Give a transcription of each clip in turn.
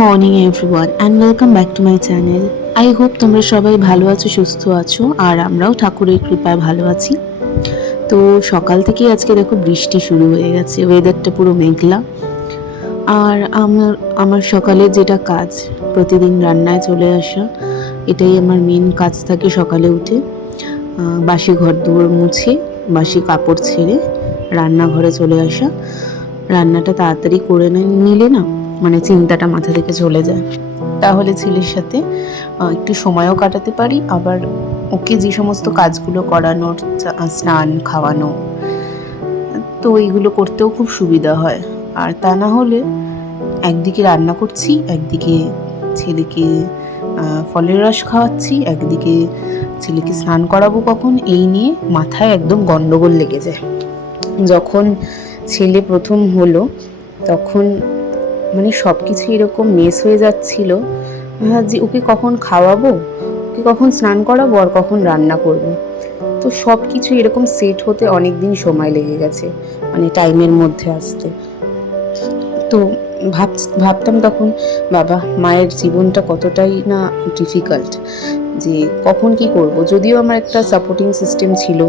Morning everyone and welcome back to my channel. I hope তোমরা সবাই ভালো আছো, সুস্থ আছো, আর আমরাও ঠাকুরের কৃপায় ভালো আছি। তো সকাল থেকেই আজকে দেখো বৃষ্টি শুরু হয়ে গেছে, ওয়েদারটা পুরো মেঘলা। আর আমার আমার সকালের যেটা কাজ, প্রতিদিন রান্নায় চলে আসা, এটাই আমার মেন কাজ থাকে সকালে উঠে। বাসি ঘর দুয়ার মুছে, বাসি কাপড় ছেড়ে রান্নাঘরে চলে আসা। রান্নাটা তাড়াতাড়ি করে নিলে না, মানে চিন্তাটা মাথা থেকে চলে যায়। তাহলে ছেলের সাথে একটু সময়ও কাটাতে পারি, আবার ওকে যে সমস্ত কাজগুলো করানোর, স্নান খাওয়ানো, তো এইগুলো করতেও খুব সুবিধা হয়। আর তা না হলে একদিকে রান্না করছি, একদিকে ছেলেকে ফলের রস খাওয়াচ্ছি, একদিকে ছেলেকে স্নান করাবো কখন, এই নিয়ে মাথায় একদম গন্ডগোল লেগে যায়। যখন ছেলে প্রথম হলো তখন মানে সব কিছু এরকম মেস হয়ে যাচ্ছিল যে ওকে কখন খাওয়াবো, ওকে কখন স্নান করাবো, আর কখন রান্না করবো। তো সব কিছু এরকম সেট হতে অনেক দিন সময় লেগে গেছে, মানে টাইমের মধ্যে আসতে। তো ভাবতাম তখন, বাবা মায়ের জীবনটা কতটাই না ডিফিকাল্ট, যে কখন কি করব। যদিও আমার একটা সাপোর্টিং সিস্টেম ছিল,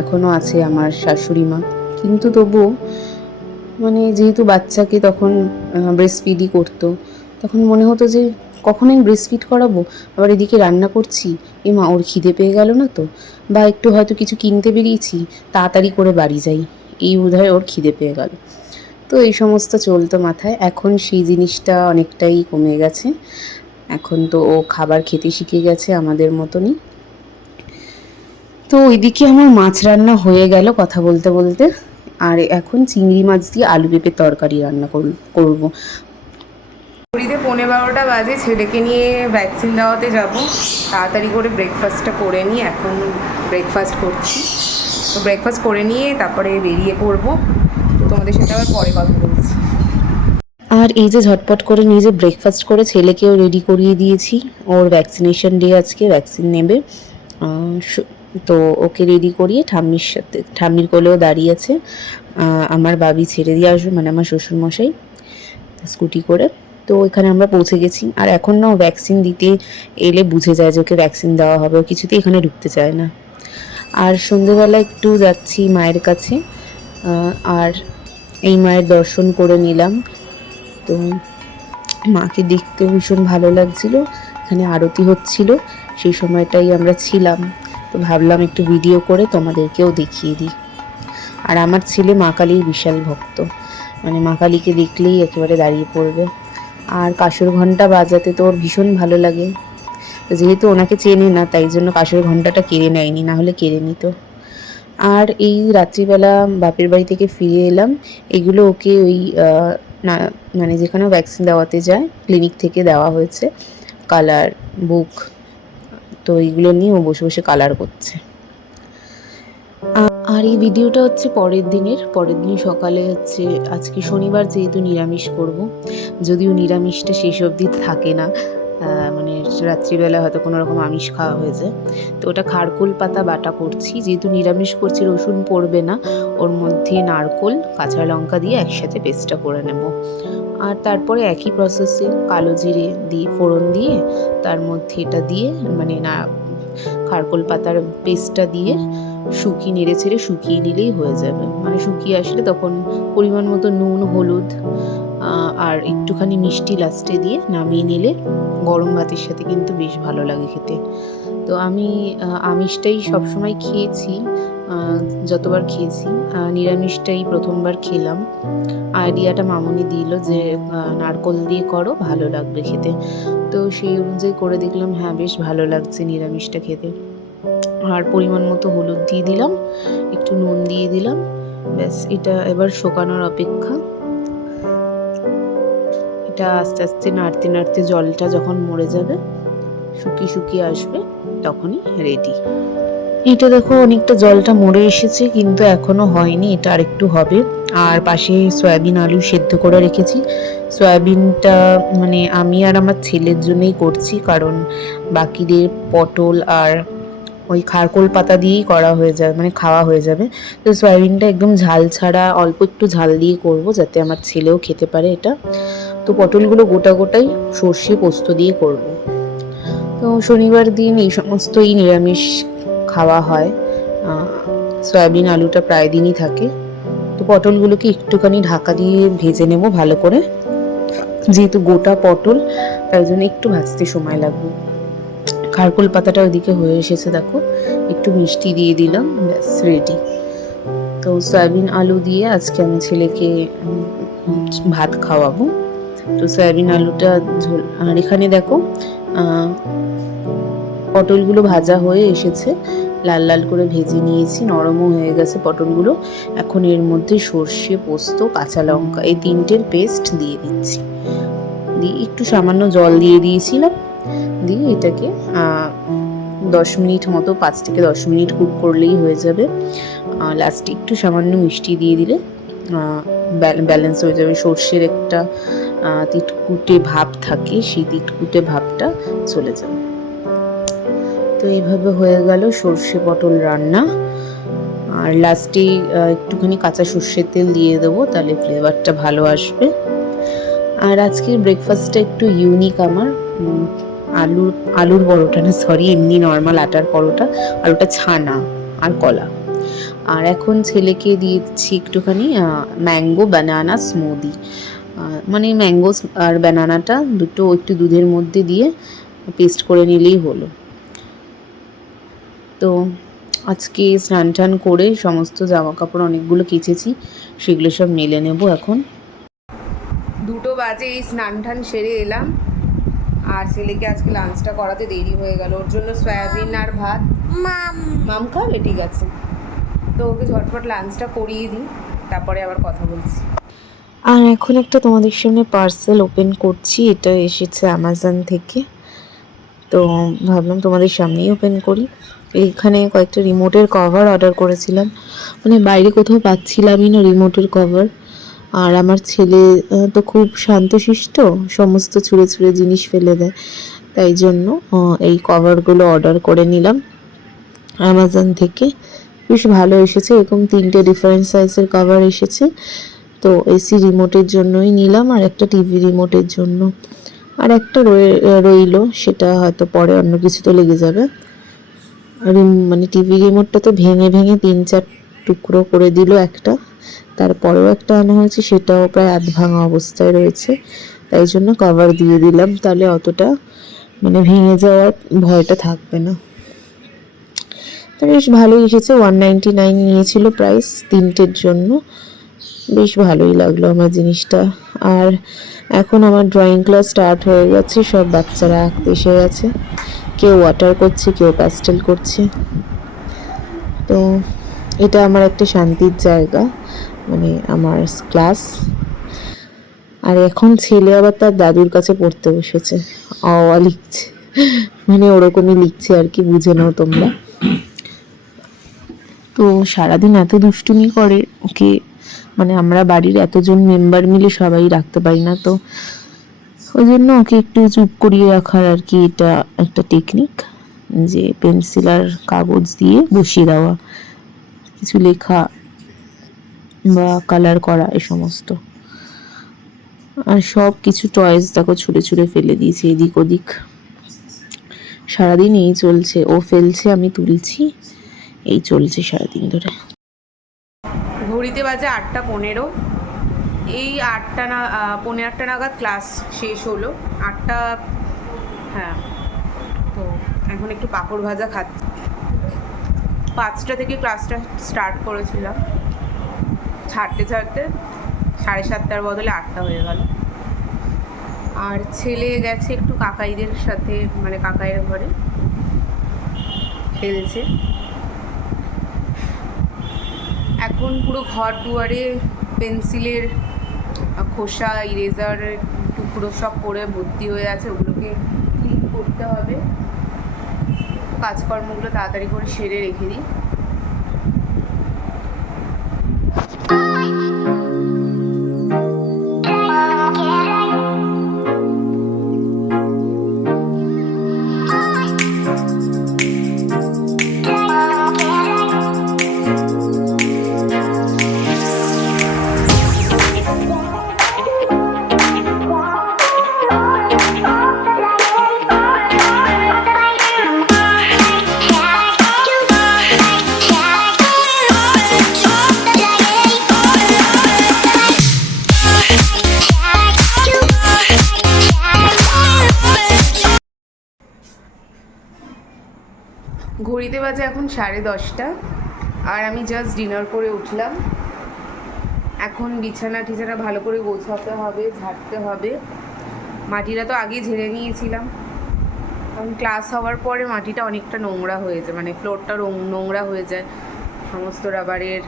এখনও আছে আমার শাশুড়ি মা, কিন্তু তবুও মানে যেহেতু বাচ্চাকে তখন ব্রেস্ট ফিডই করতো, তখন মনে হতো যে কখন আমি ব্রেস্ট ফিড করাবো, আবার এদিকে রান্না করছি, মা ওর খিদে পেয়ে গেল না তো, বা একটু হয়তো কিছু কিনতে বেরিয়েছি, তাড়াতাড়ি করে বাড়ি যাই, এই বোধহয় ওর খিদে পেয়ে গেল। তো এই সমস্ত চলতো মাথায়। এখন সেই জিনিসটা অনেকটাই কমে গেছে। এখন তো ও খাবার খেতে শিখে গেছে আমাদের মতনই। তো ওইদিকে আমার মাছ রান্না হয়ে গেল কথা বলতে বলতে। আর এখন চিংড়ি মাছ দিয়ে আলু পেঁপের তরকারি রান্না করব। ঘড়িতে 11:15 বাজে, ছেলেকে নিয়ে ভ্যাকসিন দেওয়াতে যাব। তাড়াতাড়ি করে ব্রেকফাস্টটা করে নিই, এখন ব্রেকফাস্ট করছি। তো ব্রেকফাস্ট করে নিয়ে তারপরে বেরিয়ে পড়বো। তো তোমাদের সাথে আবার পরে কথা বলছি। আর এই যে ঝটপট করে নিজে ব্রেকফাস্ট করে ছেলেকেও রেডি করিয়ে দিয়েছি। ওর ভ্যাকসিনেশন ডে, আজকে ভ্যাকসিন নেবে। তো ওকে রেডি করিয়ে ঠাম্মির কোলেও দাঁড়িয়েছে। আমার বাবি ছেড়ে দিয়ে আসবে, মানে আমার শ্বশুরমশাই, স্কুটি করে। তো এখানে আমরা পৌঁছে গেছি। আর এখন না, ও ভ্যাকসিন দিতে এলে বুঝে যায় যে ওকে ভ্যাকসিন দেওয়া হবে, ও কিছুতেই এখানে ঢুকতে চায় না। আর সন্ধেবেলা একটু যাচ্ছি মায়ের কাছে, আর এই মায়ের দর্শন করে নিলাম। তো মাকে দেখতেও ভীষণ ভালো লাগছিল। এখানে আরতি হচ্ছিল, সেই সময়টাই আমরা ছিলাম। তো ভাবলাম একটু ভিডিও করে তোমাদেরকেও দেখিয়ে দিই। আর আমার ছেলে মা কালীর বিশাল ভক্ত, মানে মা কালীকে দেখলেই একেবারে দাঁড়িয়ে পড়বে। আর কাঁসর ঘণ্টা বাজাতে তো ওর ভীষণ ভালো লাগে। যেহেতু ওনাকে চেনে না, তাই জন্য কাঁসর ঘণ্টাটা কেড়ে নেয়নি, না হলে কেড়ে নিত। আর এই রাত্রিবেলা বাপের বাড়ি থেকে ফিরে এলাম। এগুলো ওকে ওই না, মানে যেখানে ভ্যাকসিন দেওয়াতে যায় ক্লিনিক থেকে দেওয়া হয়েছে কালার বুক। তো এইগুলো নিয়ে ও বসে বসে কালার করছে। আর এই ভিডিওটা হচ্ছে পরের দিন সকালে হচ্ছে, আজকে শনিবার যেহেতু নিরামিষ করব। যদিও নিরামিষটা শেষ অবধি থাকে না, মানে রাত্রিবেলা হয়তো কোনো রকম আমিষ খাওয়া হয়ে যায়। তো ওটা খারকোল পাতা বাটা করছি, যেহেতু নিরামিষ করছি, রসুন পড়বে না, ওর মধ্যে নারকোল কাঁচা লঙ্কা দিয়ে একসাথে পেস্টটা করে নেব। আর তারপরে একই প্রসেসে কালো জিরে দিয়ে ফোড়ন দিয়ে তার মধ্যে এটা দিয়ে, মানে না, খারকোল পাতার পেস্টটা দিয়ে নেড়ে ছেড়ে শুকিয়ে নিলেই হয়ে যাবে। মানে শুকিয়ে আসলে তখন পরিমাণ মতো নুন, হলুদ আর একটুখানি মিষ্টি লাস্টে দিয়ে নামিয়ে নিলে গরম ভাতের সাথে কিন্তু বেশ ভালো লাগে খেতে। তো আমি আমিষটাই সবসময় খেয়েছি, যতবার খেয়েছি। নিরামিষটাই প্রথমবার খেলাম। আইডিয়াটা মামুনি দিল যে নারকোল দিয়ে করো, ভালো লাগবে খেতে। তো সেই অনুযায়ী করে দেখলাম, হ্যাঁ বেশ ভালো লাগছে নিরামিষটা খেতে। আর পরিমাণ মতো হলুদ দিয়ে দিলাম, একটু নুন দিয়ে দিলাম, ব্যাস। এটা এবার শুকানোর অপেক্ষা। এটা আস্তে আস্তে নাড়তে নাড়তে জলটা যখন মরে যাবে, শুকিয়ে শুকিয়ে আসবে, তখনই রেডি। এটা দেখো অনেকটা জলটা মরে এসেছে, কিন্তু এখনো হয়নি, এটা আরেকটু হবে। আর পাশে সয়াবিন আলু সেদ্ধ করে রেখেছি। সয়াবিনটা মানে আমি আর আমার ছেলের জন্যই করছি, কারণ বাকিদের পটল আর ওই খারকোল পাতা দিয়েই করা হয়ে যাবে, মানে খাওয়া হয়ে যাবে। তো সয়াবিনটা একদম ঝাল ছাড়া অল্প একটু ঝাল দিয়ে করব, যাতে আমার ছেলেও খেতে পারে এটা। তো পটলগুলো গোটা গোটাই সর্ষে পোস্ত দিয়ে করব। তো শনিবার দিন এই সমস্তই নিরামিষ খাওয়া হয়। সয়াবিন আলুটা প্রায় দিনই থাকে। তো পটলগুলোকে একটুখানি ঢাকা দিয়ে ভেজে নেব ভালো করে, যেহেতু গোটা পটল তাই জন্য একটু ভাজতে সময় লাগবে। খারকোল পাতাটা ওইদিকে হয়ে এসেছে, দেখো একটু মিষ্টি দিয়ে দিলাম, ব্যাস রেডি। তো সয়াবিন আলু দিয়ে আজকে আমি ছেলেকে ভাত খাওয়াবো। তো সয়াবিন আলুটা ঝোল, আর এখানে দেখো পটলগুলো ভাজা হয়ে এসেছে, লাল লাল করে ভেজে নিয়েছি, নরমও হয়ে গেছে পটলগুলো। এখন এর মধ্যে সর্ষে, পোস্ত, কাঁচা লঙ্কা এই তিনটের পেস্ট দিয়ে দিচ্ছি, দিয়ে একটু সামান্য জল দিয়ে দিয়েছিলাম, দিয়ে এটাকে 10 মিনিট মতো, 5 থেকে 10 মিনিট কুক করলেই হয়ে যাবে। লাস্টে একটু সামান্য মিষ্টি দিয়ে দিলে ব্যালেন্স হয়ে যাবে। সর্ষের একটা তিতকুটে ভাব থাকে, সেই তিতকুটে ভাবটা চলে যাবে। তো এইভাবে হয়ে গেল সর্ষে পটল রান্না। আর লাস্টে একটুখানি কাঁচা সর্ষের তেল দিয়ে দেবো, তাহলে ফ্লেভারটা ভালো আসবে। আর আজকের ব্রেকফাস্টটা একটু ইউনিক আমার। আলুর পরোটা না, সরি, এমনি নর্মাল আটার পরোটা, আর ওটা ছানা আর কলা। আর এখন ছেলেকে দিয়েছি একটুখানি ম্যাঙ্গো বানানা স্মুদি, মানে ম্যাঙ্গো আর বানানাটা দুটো একটু দুধের মধ্যে দিয়ে পেস্ট করে নিলেই হলো। তো আজকে স্নান টান করে সমস্ত জামা কাপড় অনেকগুলো কেচেছি, সেগুলো সব মেলে নেব এখন। 2টো বাজে এই স্নান টান সেরে এলাম, আর ছেলেকে আজকে লাঞ্চটা করাতে দেরি হয়ে গেল। ওর জন্য সয়াবিন আর ভাত। মাম খাবে, ঠিক আছে। তো ওকে ঝটপট লাঞ্চটা করিয়ে দিই, তারপরে আবার কথা বলছি। আর এখন একটা তোমাদের সামনে পার্সেল ওপেন করছি, এটা এসেছে অ্যামাজন থেকে। তো ভাবলাম তোমাদের সামনেই ওপেন করি। এইখানে কয়েকটা রিমোটের কভার অর্ডার করেছিলাম, মানে বাইরে কোথাও পাচ্ছিলামই না রিমোটের কভার। আর আমার ছেলে তো খুব শান্তশিষ্ট, সমস্ত ছুঁড়ে ছুঁড়ে জিনিস ফেলে দেয়, তাই জন্য এই কভারগুলো অর্ডার করে নিলাম অ্যামাজন থেকে। বেশ ভালো এসেছে, এরকম 3টে ডিফারেন্ট সাইজের কভার এসেছে। তো এসি রিমোটের জন্যই নিলাম, আর একটা টিভি রিমোটের জন্য, আর একটা রইলো, সেটা হয়তো পরে অন্য কিছুতে লেগে যাবে। আর মানে টিভি রিমোটটা তো ভেঙে ভেঙে 3-4 টুকরো করে দিল একটা, তারপরেও একটা আনা হয়েছে, সেটাও প্রায় আধ ভাঙা অবস্থায় রয়েছে, তাই জন্য কভার দিয়ে দিলাম, তাহলে অতটা মানে ভেঙে যাওয়ার ভয়টা থাকবে না। তো বেশ ভালোই এসেছে, 199 নিয়েছিল প্রাইস 3টের জন্য, বেশ ভালোই লাগলো আমার জিনিসটা। আর এখন আমার ড্রয়িং ক্লাস স্টার্ট হয়ে গেছে, সব বাচ্চারা আঁকতে এসে গেছে, কেউ ওয়াটার করছে, কেউ প্যাস্টেল করছে। তো এটা আমার একটা শান্তির জায়গা, মানে আমার ক্লাস। আর এখন ছেলে আবার তার দাদুর কাছে পড়তে বসেছে, অ লিখছে, মানে ওরকমই লিখছে আর কি, বুঝে নাও তোমরা। তো সারাদিন এত দুষ্টুমি করে ওকে, মানে আমরা বাড়ির এতজন মেম্বার মিলে সবাই রাখতে পারি না, তো ওই জন্য ওকে একটু চুপ করিয়ে রাখার আর কি, এটা একটা টেকনিক, যে পেন্সিল আর কাগজ দিয়ে বসিয়ে দেওয়া, কিছু লেখা বা কালার করা এ সমস্ত। আর সব কিছু টয়েস দেখো ছুঁড়ে ছুঁড়ে ফেলে দিয়েছে এদিক ওদিক। সারাদিন এই চলছে, ও ফেলছে আমি তুলছি, এই চলছে সারাদিন ধরে। ঘড়িতে বাজে 8:15। এই 8:15 নাগাদ ক্লাস শেষ হলো, 8টা, হ্যাঁ। তো এখন একটু পাঁপড় ভাজা খাচ্ছি। 5টা থেকে ক্লাসটা স্টার্ট করেছিলাম, ছাড়তে ছাড়তে 7:30টার বদলে 8টা হয়ে গেল। আর ছেলে গেছে একটু কাকাইদের সাথে, মানে কাকাইয়ের ঘরে খেলছে। এখন পুরো ঘর দুয়ারে পেন্সিলের খোসা, ইরেজার টুকরো সব পড়ে ভর্তি হয়ে আছে, ওগুলোকে ক্লিন করতে হবে। কাজকর্মগুলো তাড়াতাড়ি করে সেরে রেখে দিই। ঘড়িতে বাজে এখন 10:30 আর আমি জাস্ট ডিনার করে উঠলাম। এখন বিছানা টিছানা ভালো করে গোছাতে হবে, ঝাড়তে হবে। মাটিটা তো আগেই ঝেড়ে নিয়েছিলাম, কারণ ক্লাস হওয়ার পরে মাটিটা অনেকটা নোংরা হয়ে যায়, মানে ফ্লোরটা নোংরা হয়ে যায়, সমস্ত রাবারের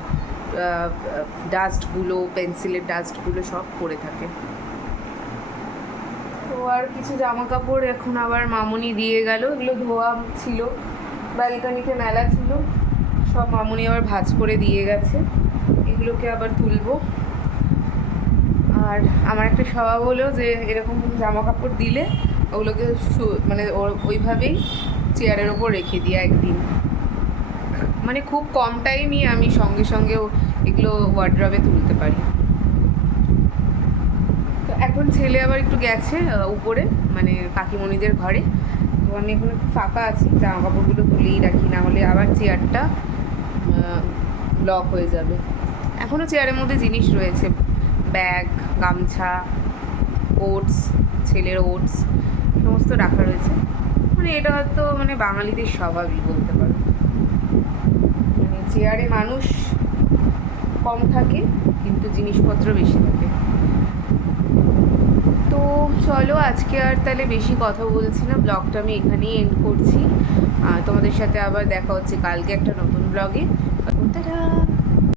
ডাস্টগুলো, পেন্সিলের ডাস্টগুলো সব পড়ে থাকে। তো আর কিছু জামা কাপড় এখন আবার মামুনি দিয়ে গেল, এগুলো ধোয়া ছিল, ব্যালকনিতে মেলা ছিল, সব মামুনি আবার ভাঁজ করে দিয়ে গেছে, এগুলোকে আবার তুলবো। আর আমার একটা স্বভাব হলো যে এরকম জামা কাপড় দিলে ওগুলোকে মানে ওইভাবেই চেয়ারের ওপর রেখে দিই একদিন, মানে খুব কম টাইমই আমি সঙ্গে সঙ্গেও এগুলো ওয়ার্ড্রবে তুলতে পারি। তো এখন ছেলে আবার একটু গেছে উপরে, মানে কাকিমণিদের ঘরে। তো আমি এখন একটু ফাঁকা আছি, জামা কাপড়গুলো তুলেই রাখি, না হলে আবার চেয়ারটা ব্লক হয়ে যাবে। এখনও চেয়ারের মধ্যে জিনিস রয়েছে, ব্যাগ, গামছা, ওটস, ছেলের ওটস সমস্ত রাখা রয়েছে। মানে এটা হয়তো মানে বাঙালিদের স্বভাবই বলতে পারো, মানে চেয়ারে মানুষ কম থাকে কিন্তু জিনিসপত্র বেশি থাকে। তো চলো আজকে আর তাহলে বেশি কথা বলছি না, ব্লগটা আমি এখানেই এন্ড করছি। তোমাদের সাথে আবার দেখা হচ্ছে কালকে একটা নতুন ব্লগে। টাটা।